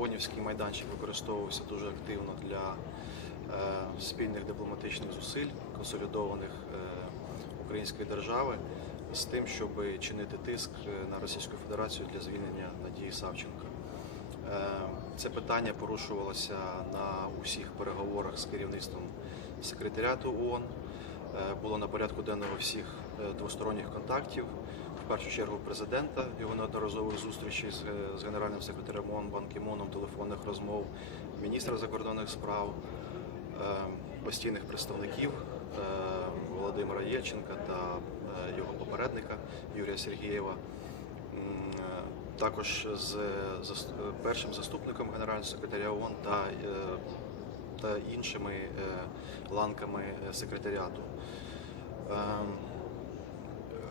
ООНівський майданчик використовувався дуже активно для е, спільних дипломатичних зусиль, консолідованих е, української держави з тим, щоб чинити тиск е, на Російську Федерацію для звільнення Надії Савченко. Е, Це питання порушувалося на усіх переговорах з керівництвом секретаріату ООН. Е, Було на порядку денного всіх е, двосторонніх контактів. В першу чергу президента, його неодноразових зустрічей з, е, генеральним секретарем ООН Бан Кі-моном, телефонних розмов, міністра закордонних справ, постійних представників Володимира Єльченка та його попередника Юрія Сергієва. Також з першим заступником генерального секретаря ООН та, та іншими е, ланками е, секретаріату. Ем,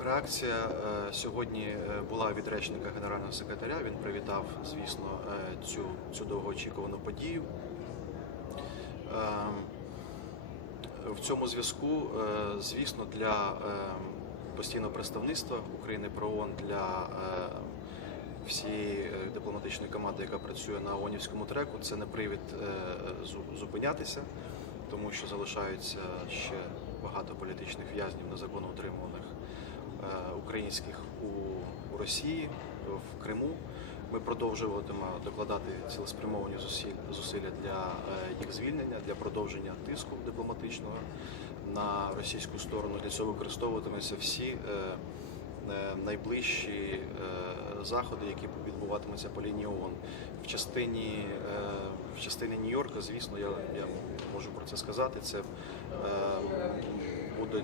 Реакція е, сьогодні була від речника генерального секретаря. Він привітав, звісно, цю, цю довгоочікувану подію. Ем, В цьому зв'язку, звісно, для е, постійного представництва України про ООН, для всієї е, дипломатичної команди, яка працює на ООНівському треку, це не привід е, зупинятися, тому що залишаються ще багато політичних в'язнів незаконно утримуваних е, українських у, Росії, в Криму. Ми продовжуватимемо докладати цілеспрямовані зусилля для їх звільнення, для продовження тиску дипломатичного на російську сторону. Для цього використовуватимуться всі найближчі е, заходи, які відбуватимуться по лінії ООН. В частині, е, в частині Нью-Йорка, звісно, я, я можу про це сказати. Це е, буде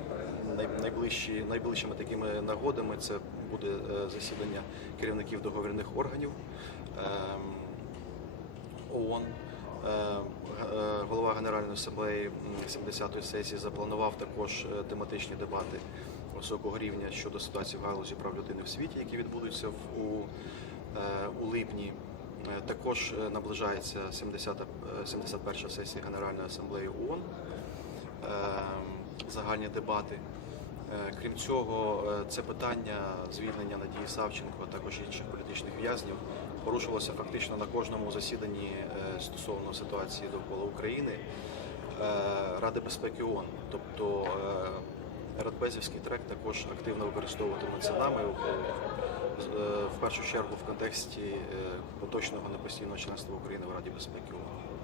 найближчі, найближчими такими нагодами. Це буде е, засідання керівників договірних органів ООН. Е, е, Голова Генеральної асамблеї 70-ї сесії запланував також е, тематичні дебати високого рівня щодо ситуації в галузі прав людини в світі, які відбудуться в, у, е, у липні. Е, Також е, наближається 70 е, 71 сесія Генеральної асамблеї ООН. Загальні дебати. Крім цього, це питання звільнення Надії Савченко, а також інших політичних в'язнів порушувалося фактично на кожному засіданні стосовно ситуації довкола України Ради безпеки ООН. Тобто Радбезівський трек також активно використовуватиметься нами е, в першу чергу в контексті е, поточного непостійного членства України в Раді безпеки ООН.